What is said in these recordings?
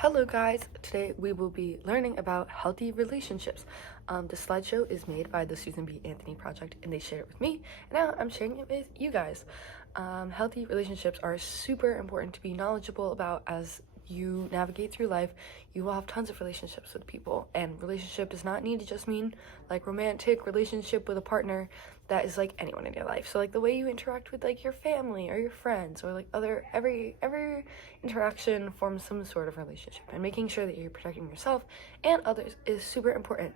Hello guys, today we will be learning about healthy relationships. The slideshow is made by the Susan B. Anthony Project and they share it with me, and now I'm sharing it with you guys. Healthy relationships are super important to be knowledgeable about as you navigate through life. You will have tons of relationships with people, and relationship does not need to just mean like romantic relationship with a partner. That is like anyone in your life. So like the way you interact with like your family or your friends or like every interaction forms some sort of relationship, and making sure that you're protecting yourself and others is super important.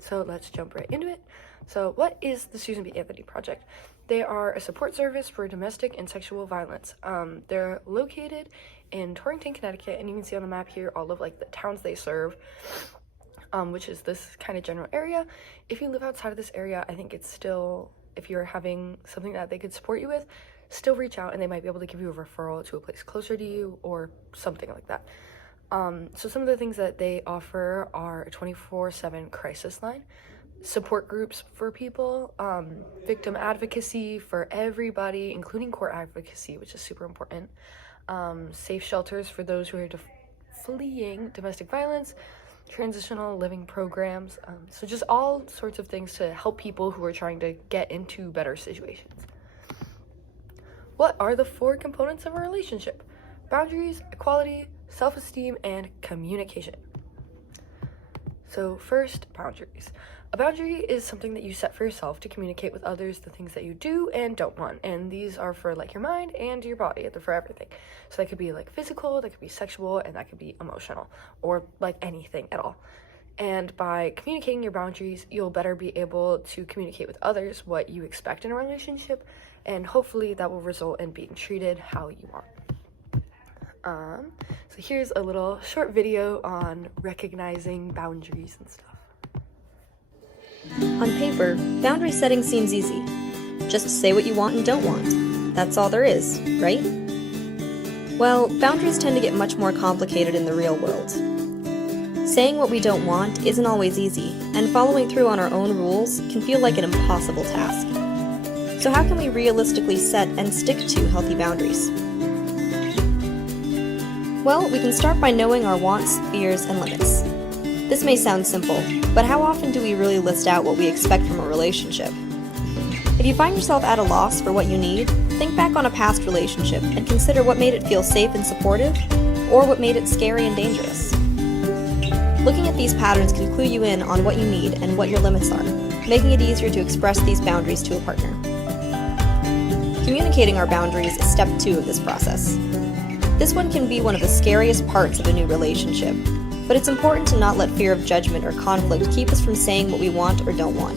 So let's jump right into it. So what is the Susan B. Anthony Project? They are a support service for domestic and sexual violence. They're located in Torrington, Connecticut, and you can see on the map here all of like the towns they serve, which is this kind of general area. If you live outside of this area, I think it's still, if you're having something that they could support you with, still reach out and they might be able to give you a referral to a place closer to you or something like that. So some of the things that they offer are a 24/7 crisis line, support groups for people, victim advocacy for everybody, including court advocacy, which is super important, safe shelters for those who are fleeing domestic violence, transitional living programs, so just all sorts of things to help people who are trying to get into better situations. What are the 4 components of a relationship? Boundaries, equality, self-esteem, and communication. So first, boundaries. A boundary is something that you set for yourself to communicate with others the things that you do and don't want, and these are for like your mind and your body. They're for everything. So that could be like physical, that could be sexual, and that could be emotional, or like anything at all. And by communicating your boundaries, you'll better be able to communicate with others what you expect in a relationship, and hopefully that will result in being treated how you want. So here's a little short video on recognizing boundaries and stuff. On paper, boundary setting seems easy. Just say what you want and don't want. That's all there is, right? Well, boundaries tend to get much more complicated in the real world. Saying what we don't want isn't always easy, and following through on our own rules can feel like an impossible task. So how can we realistically set and stick to healthy boundaries? Well, we can start by knowing our wants, fears, and limits. This may sound simple, but how often do we really list out what we expect from a relationship? If you find yourself at a loss for what you need, think back on a past relationship and consider what made it feel safe and supportive, or what made it scary and dangerous. Looking at these patterns can clue you in on what you need and what your limits are, making it easier to express these boundaries to a partner. Communicating our boundaries is step 2 of this process. This one can be one of the scariest parts of a new relationship, but it's important to not let fear of judgment or conflict keep us from saying what we want or don't want.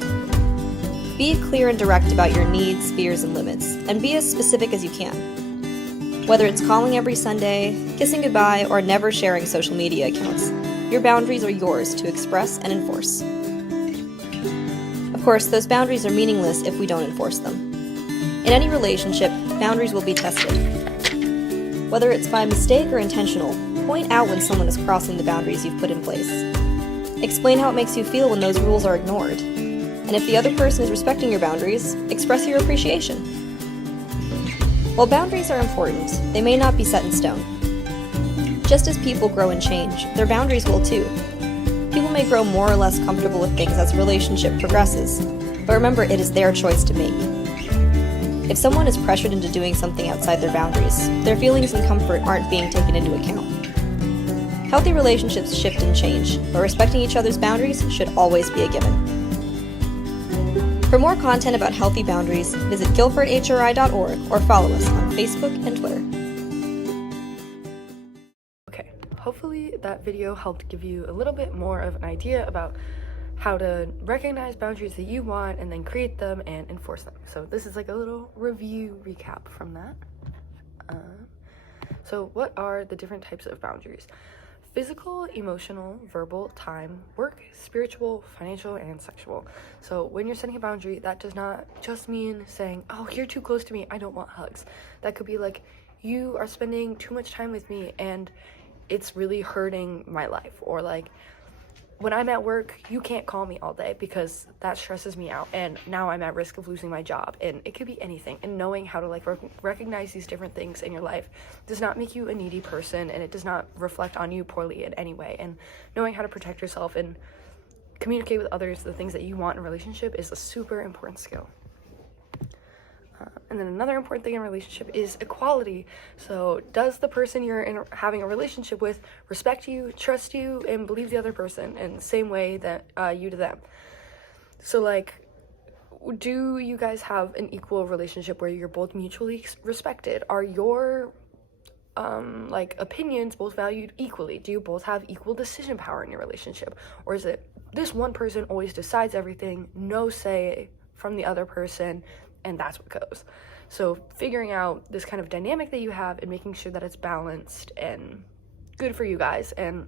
Be clear and direct about your needs, fears, and limits, and be as specific as you can. Whether it's calling every Sunday, kissing goodbye, or never sharing social media accounts, your boundaries are yours to express and enforce. Of course, those boundaries are meaningless if we don't enforce them. In any relationship, boundaries will be tested. Whether it's by mistake or intentional, point out when someone is crossing the boundaries you've put in place. Explain how it makes you feel when those rules are ignored. And if the other person is respecting your boundaries, express your appreciation. While boundaries are important, they may not be set in stone. Just as people grow and change, their boundaries will too. People may grow more or less comfortable with things as a relationship progresses, but remember, it is their choice to make. If someone is pressured into doing something outside their boundaries, their feelings and comfort aren't being taken into account. Healthy relationships shift and change, but respecting each other's boundaries should always be a given. For more content about healthy boundaries, visit guilfordhri.org or follow us on Facebook and Twitter. Okay, hopefully that video helped give you a little bit more of an idea about how to recognize boundaries that you want and then create them and enforce them. So this is like a little review recap from that. So what are the different types of boundaries? Physical, emotional, verbal, time, work, spiritual, financial, and sexual. So when you're setting a boundary, that does not just mean saying, oh, you're too close to me, I don't want hugs. That could be like, you are spending too much time with me and it's really hurting my life. Or like, when I'm at work, you can't call me all day because that stresses me out, and now I'm at risk of losing my job. And it could be anything. And knowing how to like recognize these different things in your life does not make you a needy person, and it does not reflect on you poorly in any way. And knowing how to protect yourself and communicate with others the things that you want in a relationship is a super important skill. And then another important thing in a relationship is equality. So does the person you're having a relationship with respect you, trust you, and believe the other person in the same way that you to them? So like, do you guys have an equal relationship where you're both mutually respected? Are your like opinions both valued equally? Do you both have equal decision power in your relationship? Or is it this one person always decides everything, no say from the other person, and that's what goes? So figuring out this kind of dynamic that you have and making sure that it's balanced and good for you guys. And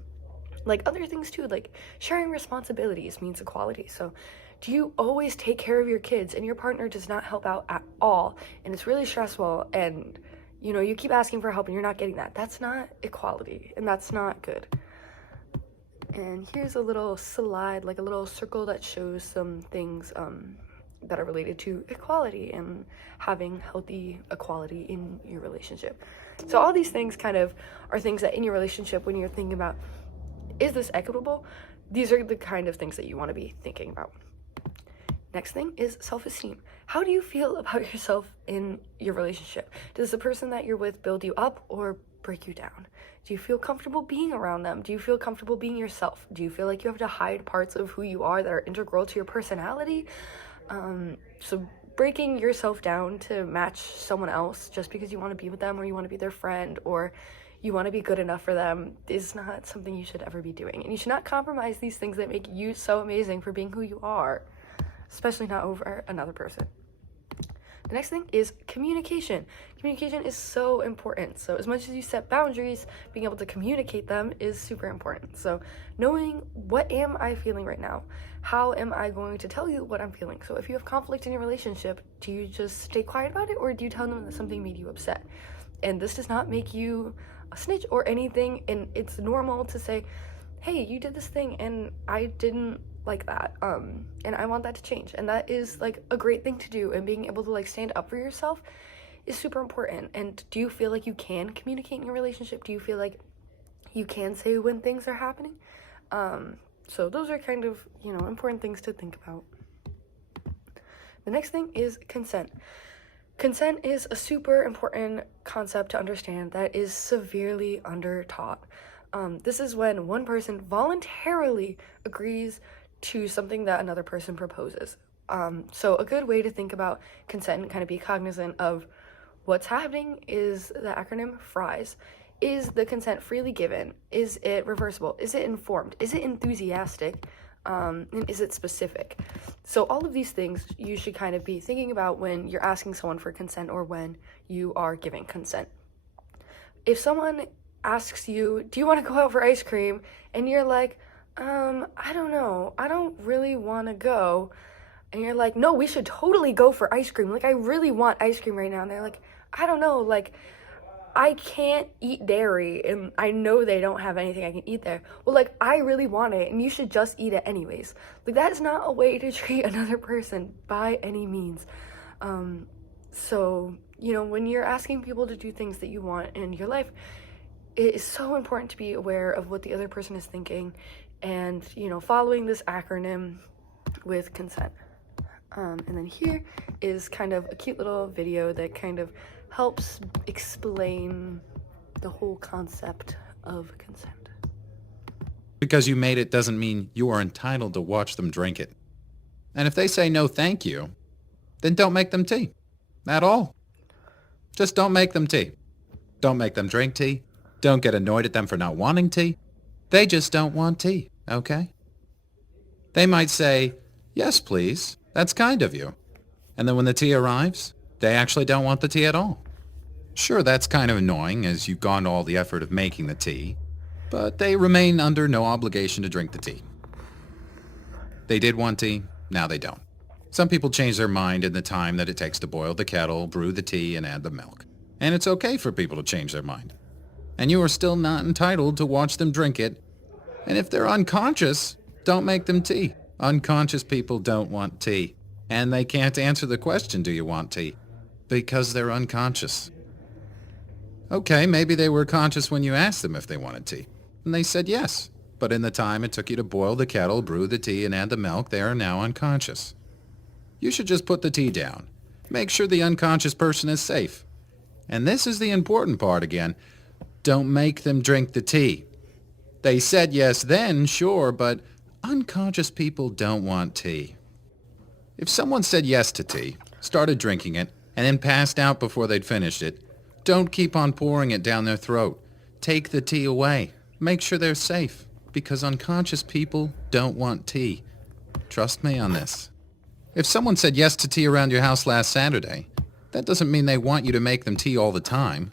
like other things too, like sharing responsibilities means equality. So do you always take care of your kids and your partner does not help out at all, and it's really stressful, and you know, you keep asking for help and you're not getting that? That's not equality, and that's not good. And here's a little slide, like a little circle that shows some things that are related to equality and having healthy equality in your relationship. So all these things kind of are things that in your relationship, when you're thinking about, is this equitable? These are the kind of things that you want to be thinking about. Next thing is self-esteem. How do you feel about yourself in your relationship? Does the person that you're with build you up or break you down? Do you feel comfortable being around them? Do you feel comfortable being yourself? Do you feel like you have to hide parts of who you are that are integral to your personality? So breaking yourself down to match someone else just because you want to be with them, or you want to be their friend, or you want to be good enough for them, is not something you should ever be doing. And you should not compromise these things that make you so amazing for being who you are, especially not over another person. The next thing is communication. Communication is so important. So as much as you set boundaries, being able to communicate them is super important. So knowing, what am I feeling right now? How am I going to tell you what I'm feeling? So if you have conflict in your relationship, do you just stay quiet about it, or do you tell them that something made you upset? And this does not make you a snitch or anything, and it's normal to say, hey, you did this thing and I didn't like that, and I want that to change. And that is like a great thing to do, and being able to like stand up for yourself is super important. And do you feel like you can communicate in your relationship? Do you feel like you can say when things are happening? So those are kind of, you know, important things to think about. The next thing is consent. Consent is a super important concept to understand that is severely under-taught. This is when one person voluntarily agrees to something that another person proposes. So a good way to think about consent and kind of be cognizant of what's happening is the acronym FRIES. Is the consent freely given? Is it reversible? Is it informed? Is it enthusiastic? And is it specific? So all of these things you should kind of be thinking about when you're asking someone for consent, or when you are giving consent. If someone asks you, do you want to go out for ice cream? And you're like, I don't know, I don't really want to go. And you're like, no, we should totally go for ice cream. Like, I really want ice cream right now. And they're like, I don't know, like, I can't eat dairy, and I know they don't have anything I can eat there. Well, like, I really want it, and you should just eat it anyways. Like, that is not a way to treat another person by any means. So, you know, when you're asking people to do things that you want in your life, it is so important to be aware of what the other person is thinking, and, you know, following this acronym with consent. And then here is kind of a cute little video that kind of helps explain the whole concept of consent. Because you made it doesn't mean you are entitled to watch them drink it. And if they say no thank you, then don't make them tea. At all. Just don't make them tea. Don't make them drink tea. Don't get annoyed at them for not wanting tea. They just don't want tea, okay? They might say, yes, please. That's kind of you. And then when the tea arrives, they actually don't want the tea at all. Sure, that's kind of annoying as you've gone to all the effort of making the tea, but they remain under no obligation to drink the tea. They did want tea, now they don't. Some people change their mind in the time that it takes to boil the kettle, brew the tea, and add the milk. And it's okay for people to change their mind. And you are still not entitled to watch them drink it. And if they're unconscious, Don't make them tea. Unconscious people don't want tea. And they can't answer the question, do you want tea? Because they're unconscious. Okay, maybe they were conscious when you asked them if they wanted tea. And they said yes. But in the time it took you to boil the kettle, brew the tea, and add the milk, they are now unconscious. You should just put the tea down. Make sure the unconscious person is safe. And this is the important part again. Don't make them drink the tea. They said yes then, sure, but unconscious people don't want tea. If someone said yes to tea, started drinking it, and then passed out before they'd finished it, don't keep on pouring it down their throat. Take the tea away. Make sure they're safe, because unconscious people don't want tea. Trust me on this. If someone said yes to tea around your house last Saturday, that doesn't mean they want you to make them tea all the time.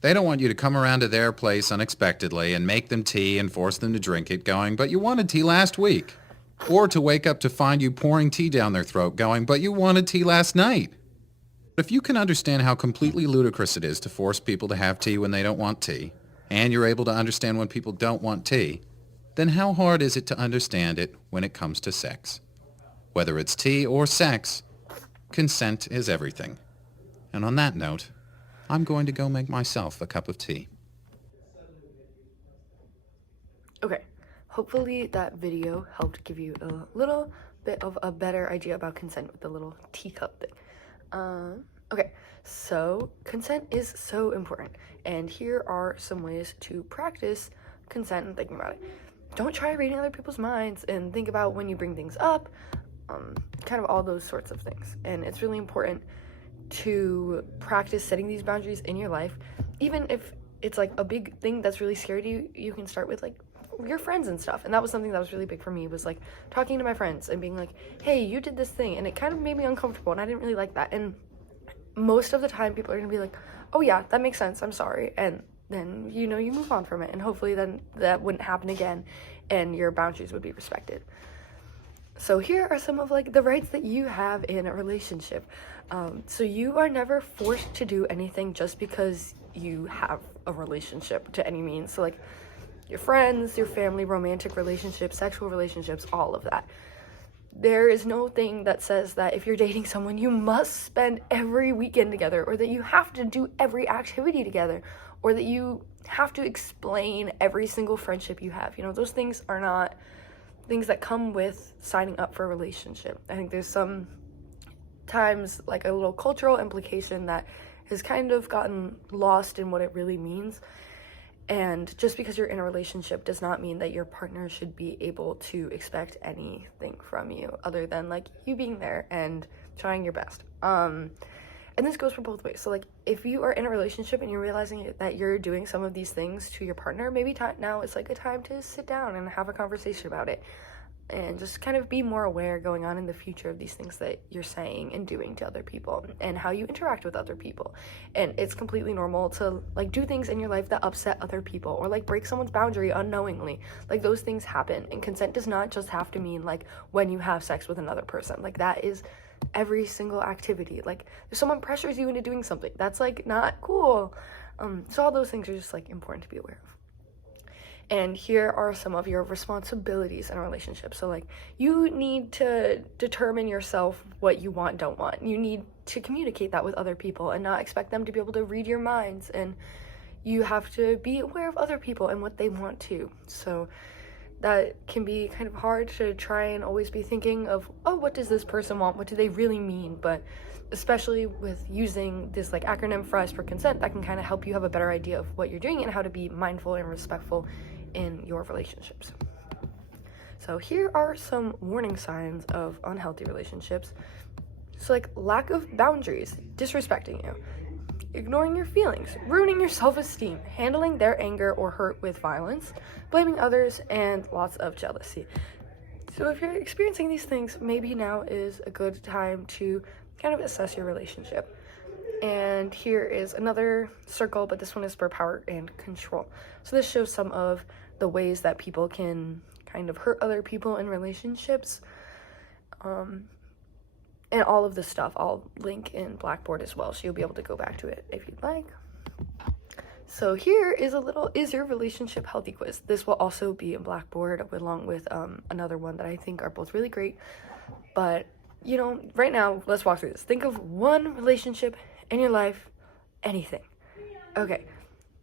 They don't want you to come around to their place unexpectedly and make them tea and force them to drink it going, but you wanted tea last week. Or to wake up to find you pouring tea down their throat going, but you wanted tea last night. If you can understand how completely ludicrous it is to force people to have tea when they don't want tea, and you're able to understand when people don't want tea, then how hard is it to understand it when it comes to sex? Whether it's tea or sex, consent is everything. And on that note, I'm going to go make myself a cup of tea. Okay, hopefully that video helped give you a little bit of a better idea about consent with the little teacup thing. Okay, so consent is so important, and here are some ways to practice consent and thinking about it. Don't try reading other people's minds, and think about when you bring things up, kind of all those sorts of things. And it's really important to practice setting these boundaries in your life. Even if it's like a big thing that's really scary to you, you can start with like your friends and stuff. And that was something that was really big for me, was like talking to my friends and being like, hey, you did this thing, and it kind of made me uncomfortable, and I didn't really like that. And most of the time people are gonna be like, oh yeah, that makes sense, I'm sorry, and then you move on from it, and hopefully then that wouldn't happen again and your boundaries would be respected. So here are some of like the rights that you have in a relationship. So you are never forced to do anything just because you have a relationship to any means. So like your friends, your family, romantic relationships, sexual relationships, all of that. There is no thing that says that if you're dating someone, you must spend every weekend together, or that you have to do every activity together, or that you have to explain every single friendship you have. Those things are not things that come with signing up for a relationship. I think there's sometimes like a little cultural implication that has kind of gotten lost in what it really means. And just because you're in a relationship does not mean that your partner should be able to expect anything from you other than like you being there and trying your best. And this goes for both ways. So like if you are in a relationship and you're realizing that you're doing some of these things to your partner, maybe now it's like a time to sit down and have a conversation about it, and just kind of be more aware going on in the future of these things that you're saying and doing to other people and how you interact with other people. And it's completely normal to like do things in your life that upset other people, or like break someone's boundary unknowingly. Like those things happen, and consent does not just have to mean like when you have sex with another person. Like that is every single activity. Like if someone pressures you into doing something, that's like not cool. So all those things are just like important to be aware of. And here are some of your responsibilities in a relationship. So like you need to determine yourself what you want, don't want. You need to communicate that with other people and not expect them to be able to read your minds. And you have to be aware of other people and what they want to. So that can be kind of hard to try and always be thinking of, oh, what does this person want? What do they really mean? But especially with using this like acronym for S for consent, that can kind of help you have a better idea of what you're doing and how to be mindful and respectful in your relationships. So here are some warning signs of unhealthy relationships. So like lack of boundaries, disrespecting you, ignoring your feelings, ruining your self-esteem, handling their anger or hurt with violence, blaming others, and lots of jealousy. So if you're experiencing these things, maybe now is a good time to kind of assess your relationship. And here is another circle, but this one is for power and control. So this shows some of the ways that people can kind of hurt other people in relationships. And all of this stuff I'll link in Blackboard as well, so you'll be able to go back to it if you'd like. So here is a little is your relationship healthy quiz. This will also be in Blackboard along with another one that I think are both really great. But right now, let's walk through this. Think of one relationship in your life, anything. Okay,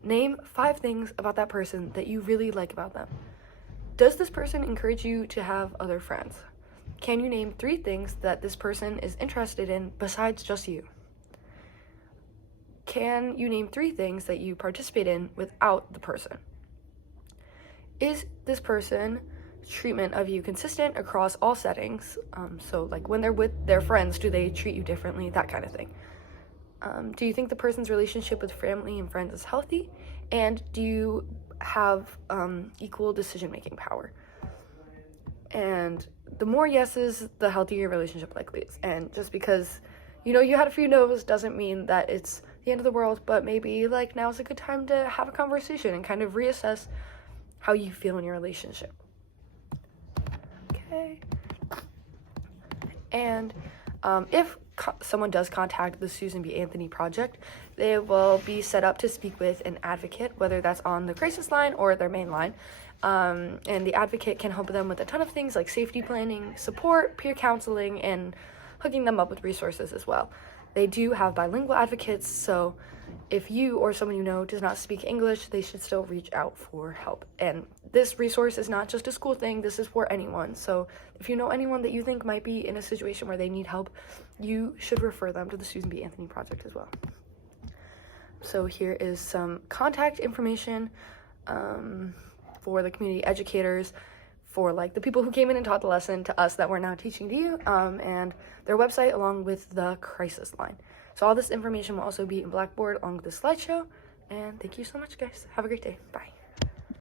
name 5 things about that person that you really like about them. Does this person encourage you to have other friends? Can you name 3 things that this person is interested in besides just you? Can you name 3 things that you participate in without the person? Is this person's treatment of you consistent across all settings? So like when they're with their friends, do they treat you differently? That kind of thing. Do you think the person's relationship with family and friends is healthy? And do you have equal decision-making power? And the more yeses, the healthier your relationship likely is. And just because you had a few no's doesn't mean that it's the end of the world, but maybe like now's a good time to have a conversation and kind of reassess how you feel in your relationship. Okay. And if someone does contact the Susan B. Anthony Project, they will be set up to speak with an advocate, whether that's on the crisis line or their main line. And the advocate can help them with a ton of things like safety planning, support, peer counseling, and hooking them up with resources as well. They do have bilingual advocates, so if you or someone you know does not speak English, they should still reach out for help. And this resource is not just a school thing, this is for anyone. So if you know anyone that you think might be in a situation where they need help, you should refer them to the Susan B. Anthony Project as well. So here is some contact information for the community educators, for like the people who came in and taught the lesson to us that we're now teaching to you, and their website along with the crisis line. So all this information will also be in Blackboard along with the slideshow. And thank you so much, guys. Have a great day. Bye.